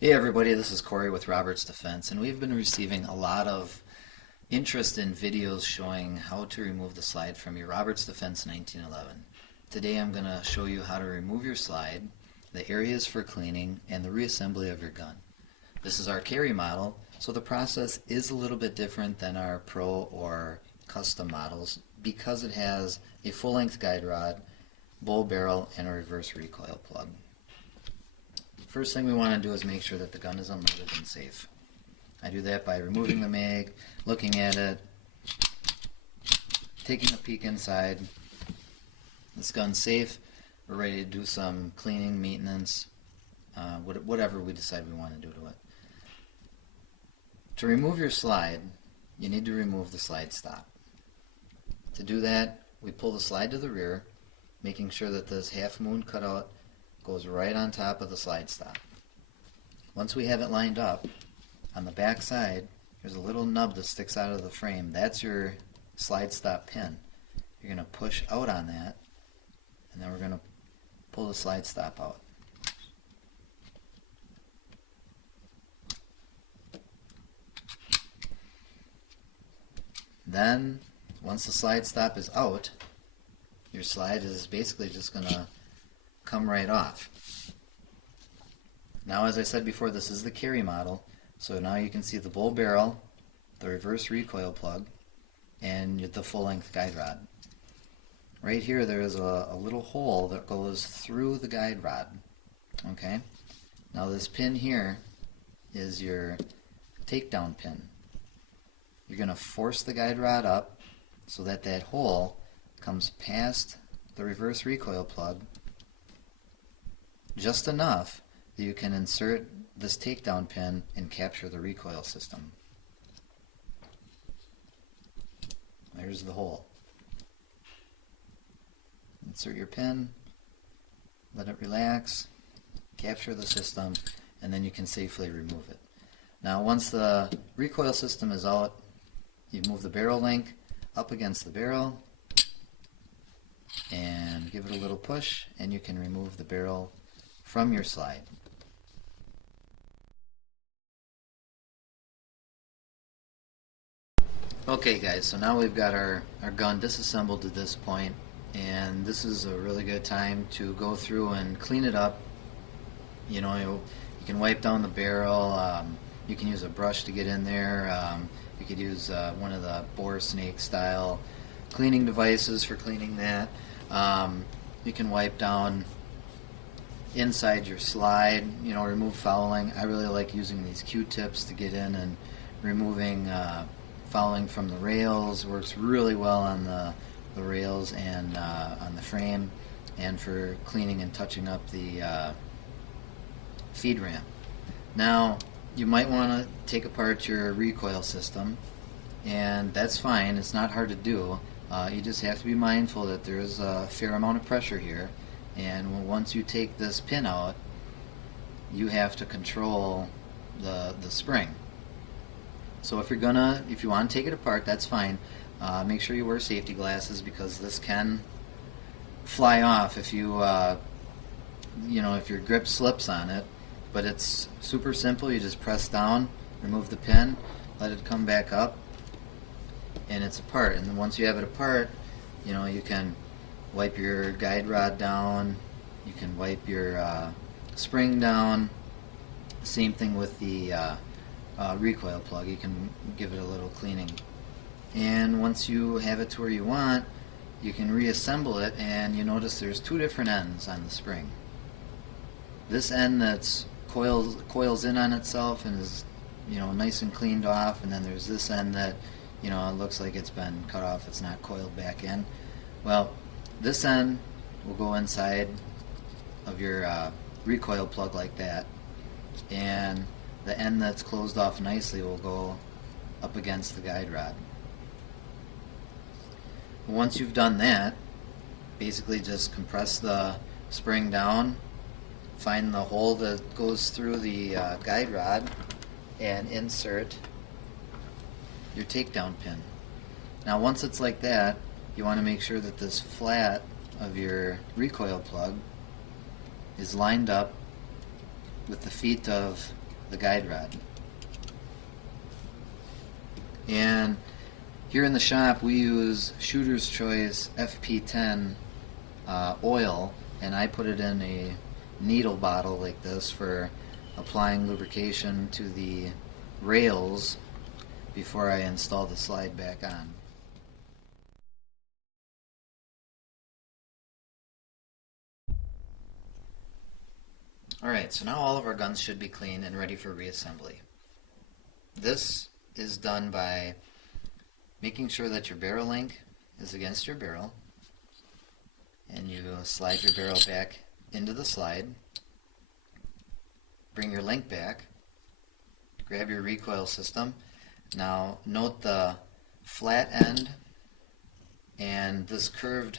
Hey everybody, this is Corey with Roberts Defense, and we've been receiving a lot of interest in videos showing how to remove the slide from your Roberts Defense 1911. Today I'm going to show you how to remove your slide, the areas for cleaning, and the reassembly of your gun. This is our carry model, so the process is a little bit different than our Pro or custom models because it has a full-length guide rod, bull barrel, and a reverse recoil plug. First thing we want to do is make sure that the gun is unloaded and safe. I do that by removing the mag, looking at it, taking a peek inside. This gun's safe. We're ready to do some cleaning, maintenance, whatever we decide we want to do to it. To remove your slide, you need to remove the slide stop. To do that, we pull the slide to the rear, making sure that this half moon cutout goes right on top of the slide stop. Once we have it lined up, on the back side, there's a little nub that sticks out of the frame. That's your slide stop pin. You're going to push out on that, and then we're going to pull the slide stop out. Then, once the slide stop is out, your slide is basically just going to come right off. Now, as I said before, this is the carry model, so now you can see the bull barrel, the reverse recoil plug, and the full-length guide rod. Right here there is a little hole that goes through the guide rod. Okay? Now this pin here is your takedown pin. You're going to force the guide rod up so that that hole comes past the reverse recoil plug just enough that you can insert this takedown pin and capture the recoil system. There's the hole. Insert your pin, let it relax, capture the system, and then you can safely remove it. Now once the recoil system is out, you move the barrel link up against the barrel and give it a little push, and you can remove the barrel from your slide. Okay guys, so now we've got our gun disassembled to this point, and this is a really good time to go through and clean it up. You know, you can wipe down the barrel, you can use a brush to get in there, you could use one of the bore snake style cleaning devices for cleaning that. You can wipe down inside your slide, you know, remove fouling. I really like using these Q-tips to get in and removing fouling from the rails. Works really well on the rails and on the frame, and for cleaning and touching up the feed ramp. Now you might want to take apart your recoil system, and that's fine. It's not hard to do. You just have to be mindful that there's a fair amount of pressure here, and once you take this pin out, you have to control the spring. So if you want to take it apart, that's fine. Make sure you wear safety glasses, because this can fly off if you if your grip slips on it. But it's super simple. You just press down, remove the pin, let it come back up, and it's apart. And then once you have it apart, you know, you can wipe your guide rod down, you can wipe your spring down. Same thing with the recoil plug. You can give it a little cleaning. And once you have it to where you want, you can reassemble it, and you notice there's two different ends on the spring. This end that's coils in on itself and is, you know, nice and cleaned off, and then there's this end that, you know, it looks like it's been cut off, it's not coiled back in. Well, this end will go inside of your recoil plug like that, and the end that's closed off nicely will go up against the guide rod. Once you've done that, basically just compress the spring down, find the hole that goes through the guide rod, and insert your takedown pin. Now once it's like that, you want to make sure that this flat of your recoil plug is lined up with the feet of the guide rod. And here in the shop we use Shooter's Choice FP10 oil, and I put it in a needle bottle like this for applying lubrication to the rails before I install the slide back on. Alright, so now all of our guns should be clean and ready for reassembly. This is done by making sure that your barrel link is against your barrel, and you slide your barrel back into the slide, bring your link back, grab your recoil system. Now note the flat end and this curved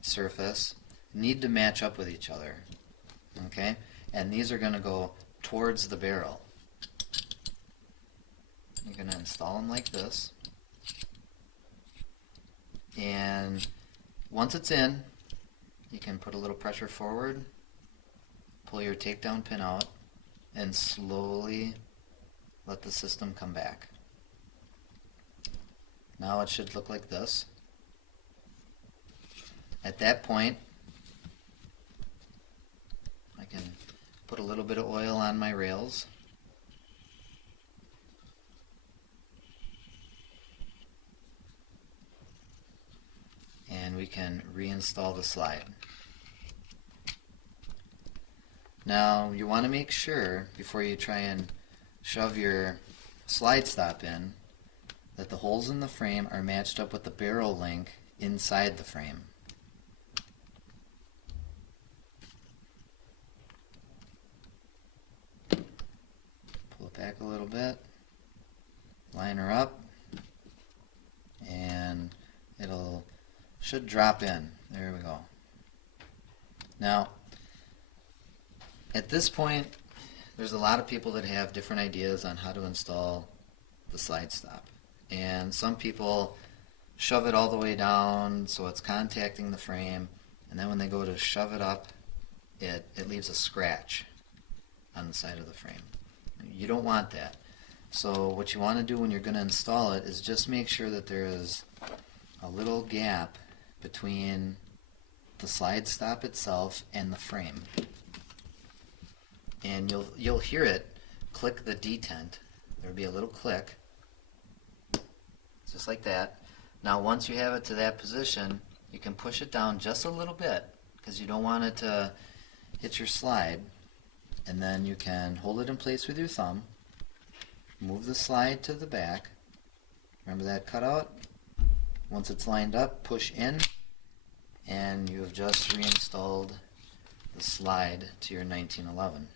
surface need to match up with each other. Okay? And these are going to go towards the barrel. You're going to install them like this. And once it's in, you can put a little pressure forward, pull your takedown pin out, and slowly let the system come back. Now it should look like this. At that point, I can put a little bit of oil on my rails. And we can reinstall the slide. Now you want to make sure before you try and shove your slide stop in that the holes in the frame are matched up with the barrel link inside the frame. Pull it back a little bit, line her up, and it'll should drop in. There we go. Now, at this point, there's a lot of people that have different ideas on how to install the slide stop. And some people shove it all the way down so it's contacting the frame, and then when they go to shove it up, it leaves a scratch on the side of the frame. You don't want that. So what you want to do when you're going to install it is just make sure that there is a little gap between the slide stop itself and the frame. And you'll hear it click the detent. There'll be a little click, just like that. Now once you have it to that position, you can push it down just a little bit because you don't want it to hit your slide, and then you can hold it in place with your thumb, move the slide to the back. Remember that cutout? Once it's lined up, push in, and you have just reinstalled the slide to your 1911.